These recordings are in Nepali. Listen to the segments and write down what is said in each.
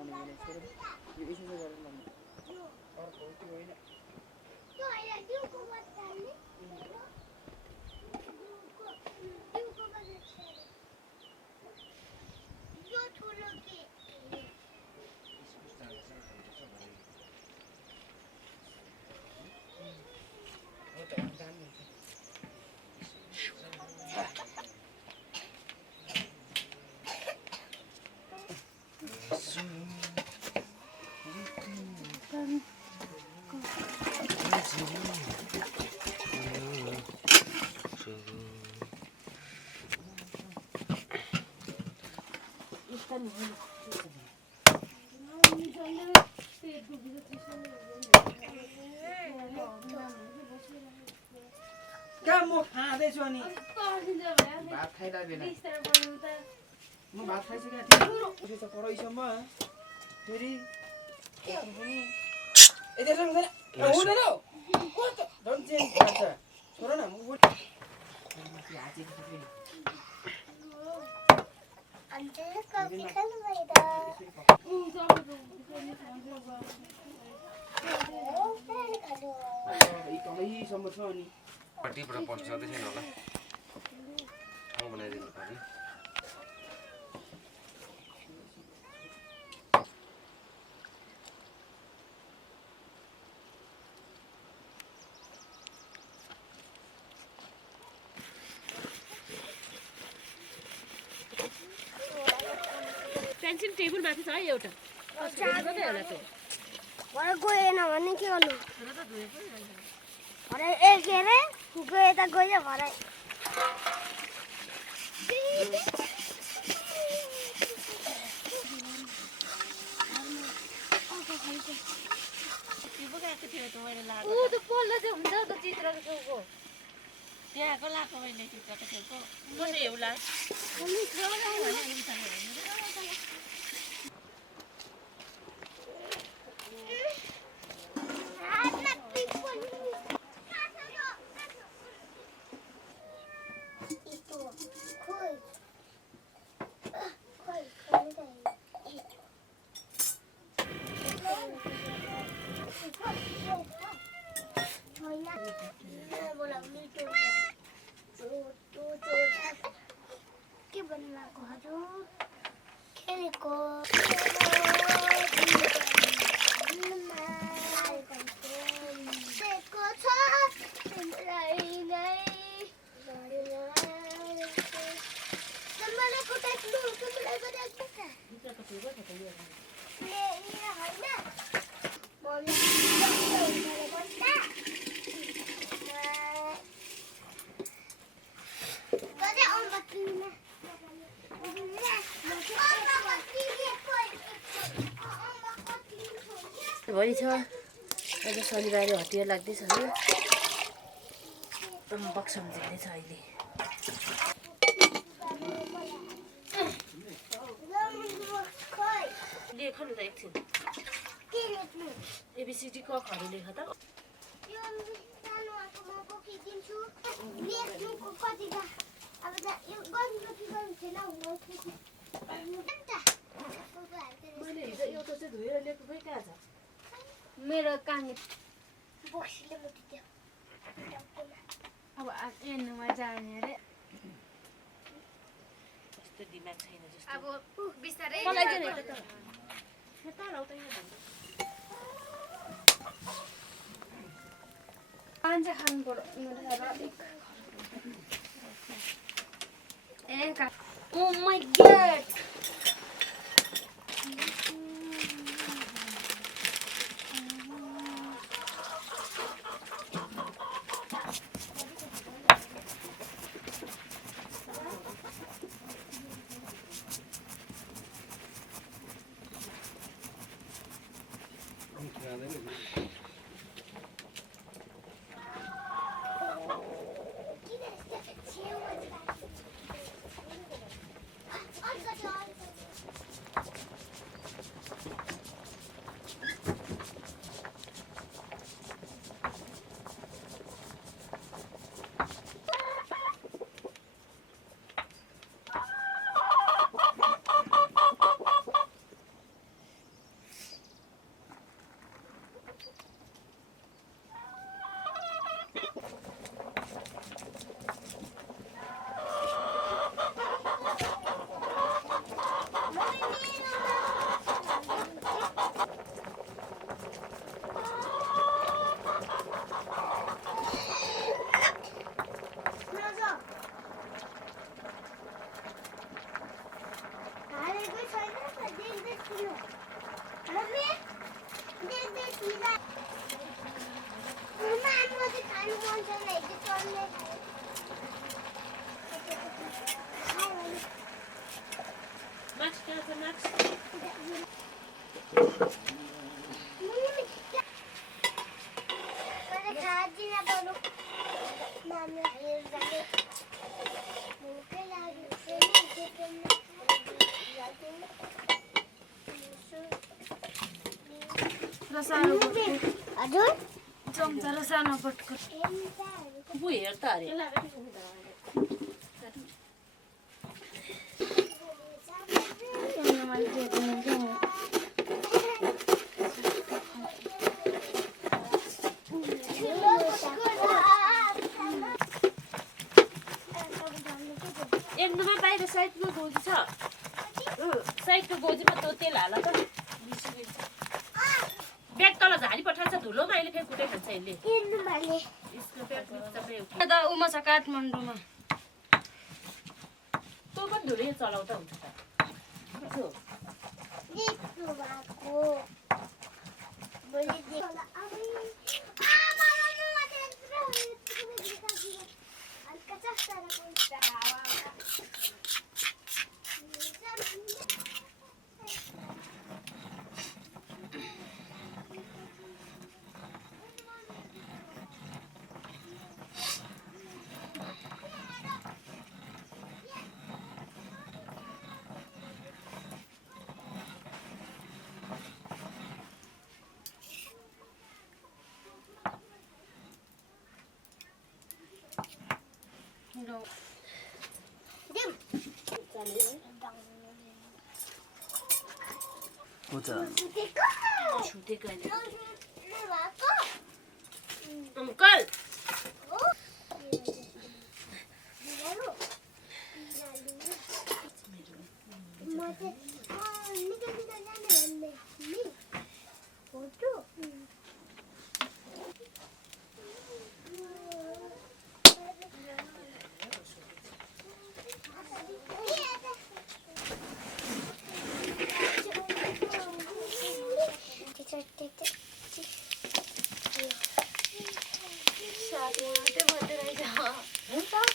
आउने भने छोरो यो यसो गरेर लानु अर्को त्यो होइन त्यो हैन दिउको बच्चा हाल्ने दिउको बच्चा यो ठुलो के हो त दामी हुन्छ क्या म खाँदैछु अनि भात खाइरहेको म भात खाइसकेको थिएँ त कराइसम्म फेरि हुँदैन कस्तो झन् चेन्ज खान्छ छोड न तलैसम्म छ अनि टिपेर पस्छ छैन होला ठाउँ बनाइदिनु पर्ने पेन्सिल टेबल माथि छ है एउटा भरे गएन भने के गर्नु भरे ए के अरे गए त गयो भरे ऊ त पल्लो चाहिँ हुन्छ त चित्रको छेउको त्यहाँको लाएको मैले चित्रको छेउको कसै एउटा के भन्नु हजुर खेलेको भोलि छ आज शनिबार हतियार लाग्दैछ है बक्सम झिक्दैछ अहिले लेख न त एकछिन एबिसिडी क खहरू लेख त मैले हिजो एउटा चाहिँ धोएर ल्याएको खै कहाँ छ मेरो कानी बक्सीले मुटिदियो अब एन्नुमा जाने अरे त्यस्तो दिमाग छैन जस्तो अब बिस्तारै पान्छ खानु पर्यो ए ओ माय गॉड मैले खाँदिन बरु मामी हेर जाने भोकै लाग्यो र सानो हजुर चम्चा र सानो पटको एन्टाहरू पो हेर त अरे एकदमै बाहिर साइडमा गोजी छ साइडको गोजीमा त्यो तेल हाल त ब्याग तल झारी पठाउँछ धुलोमा अहिले फेरि कुटै खान्छ यसले यसको ब्याग त उमा छ काठमाडौँमा तँ पनि धुलो चलाउँदा हुन्छ त छुटेको अङ्कल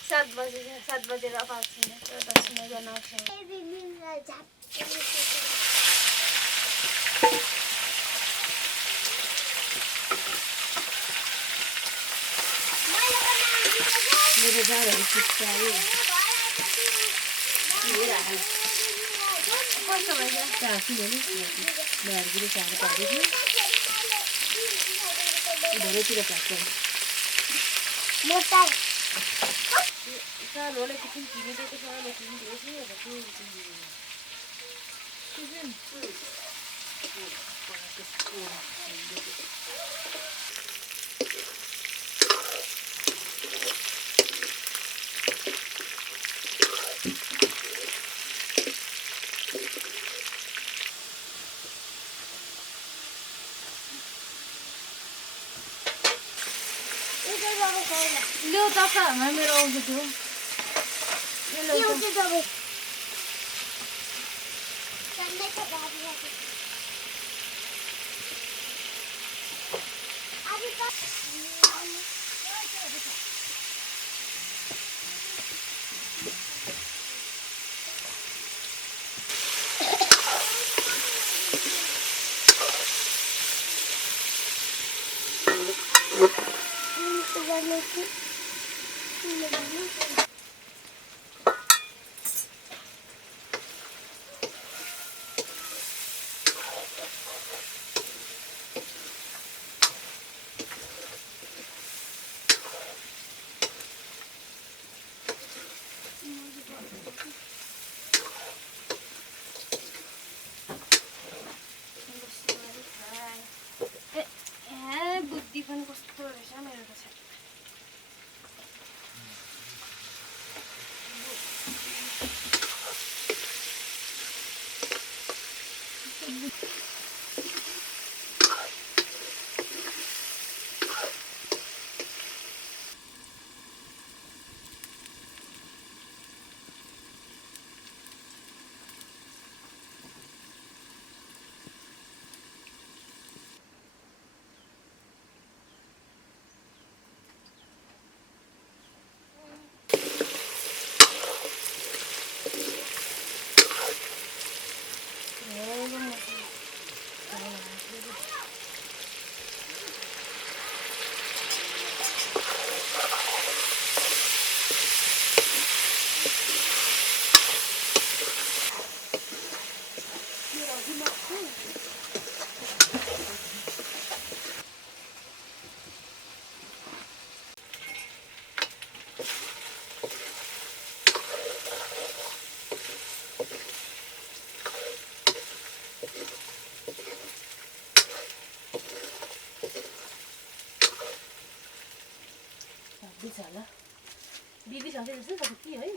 सात बजेर 5 मिनट 10 मिनट गर्न आउँछ मेरो जाडहरू सुत्छ है कस्तो भएछ चाँसिलो नि घरतिर चाँडो पारेको भरेतिर काट्छ सानोलाई किसिम किनिदिएको सानो किनिदिएको अब त्यो ल्याउ त मेरो आउँछ त्यो बुद्धि पनि कस्तो रहेछ मेरो त दिदी सँगै जस्तो छ कि है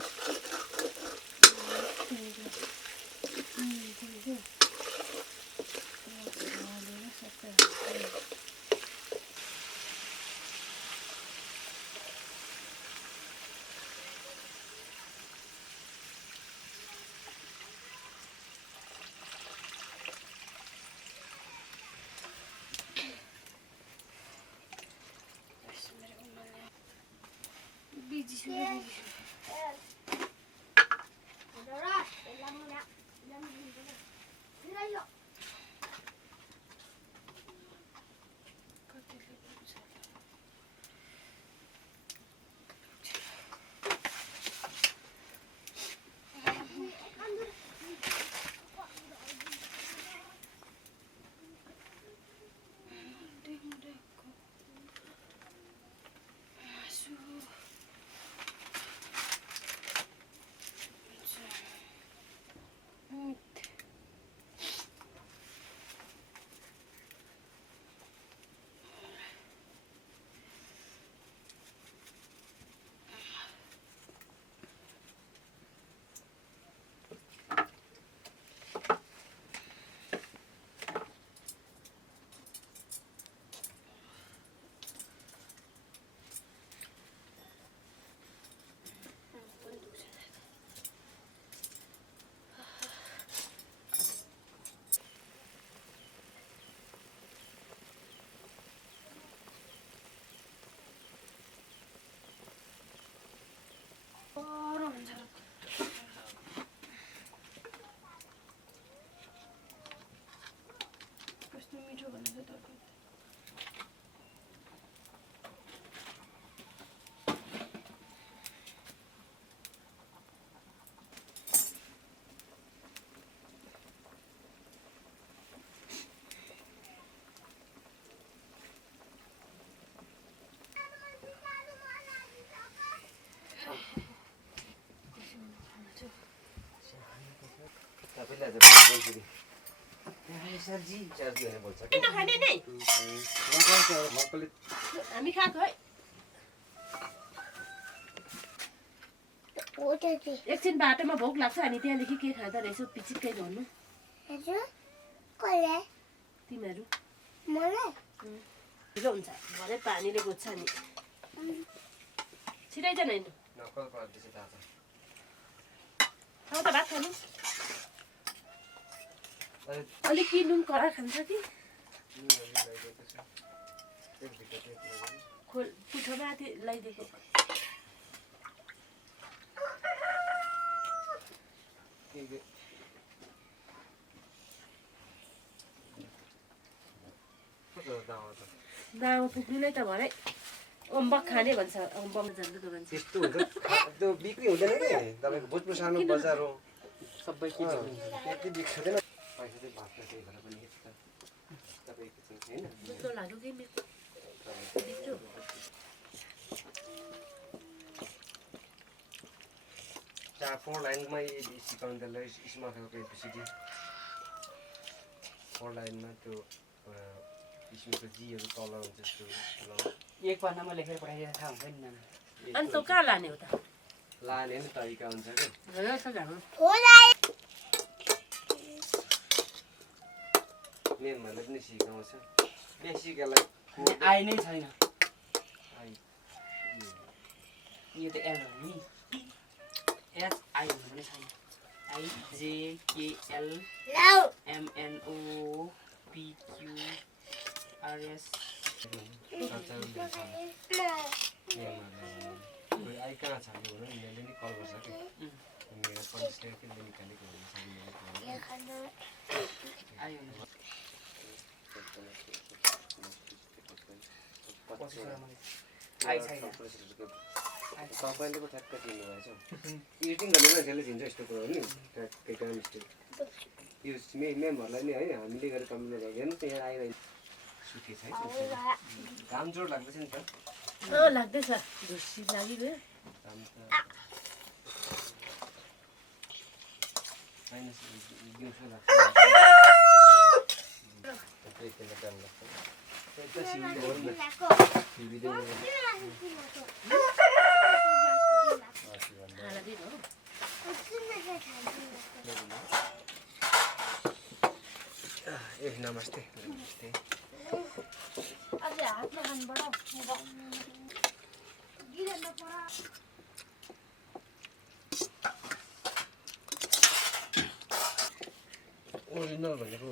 कस्तो मिठो भनेको तरकारी सबैले आज बोल्छन् सरजी सरजी भनेर बोल्छ किन खाने नि मक्कले हामी खाएको है एकछिन बाटोमा भोक लाग्छ अनि त्यहाँदेखि के खाँदा रहेछ पिचिक्कै गर्नु तिमीहरू ढिलो हुन्छ भरे पानीले गोज्छ नि छिटै जान हिँड्नु नक्कल पर्दैछ तातो खाऊ त भात खानु अलिक कि नुन कडा खान्छ कि खोल पुठोमा लगाइदिएको दामा पुग्नुलाई त भरे अम्बक खाने भन्छ अम्बक जान्छ दोकान त्यस्तो हुन्छ त्यो बिक्री हुँदैन कि तपाईँको भोजपुर सानो बजार हो सबै के त्यति बिक्री हुँदैन पैसा चाहिँ भाग्छ त्यही भएर पनि तपाईँको चाहिँ होइन दुधो लाग्यो कि मेरो चार 4 लाइनमै सिकाउनु त्यसलाई स्मार्टको एपिसिटी 4 लाइनमा त्यो किसिमको जीहरू तल हुन्छ जस्तो एक पन्नामा लेखेर पठाइदिएर थाहा हुन्छ नि नाम अनि तँ कहाँ लाने हो त लाने नि तरिका हुन्छ कि मेनहरूले पनि सिकाउँछ बेसिकलाई आइ नै छैन आई यो त एल हो नि एचआई भन्ने छैन IJKL MNOPQRS आई कहाँ छ भने यिनीहरूले नि कल गर्छ कि मेरो कन्डिसनर किनले निकालेको हुन्छ आयो तपाईँले पो ठ्याक्क दिनुभएछ एडिटिङ गर्ने मान्छेले दिन्छ यस्तो कुरो हो नि ठ्याक्कै काम स्टेप यो म्यामहरूलाई नि है हामीले गरेर कम्प्लेन गरेर हेर्नु त यहाँ आइरहेको सुकेछ है घाम जोड लाग्दैछ नि त लाग्दैछ झुसी लागिगयो घाम त माइनस दिउँसो लाग्छ एकछिन काम लाग्छ एउटा सिमी गरौँ न सिमी देऊ ए नमस्ते नमस्ते अझै हातमा खानुपर्छ गिरेर परा ओरिजिनल भनेको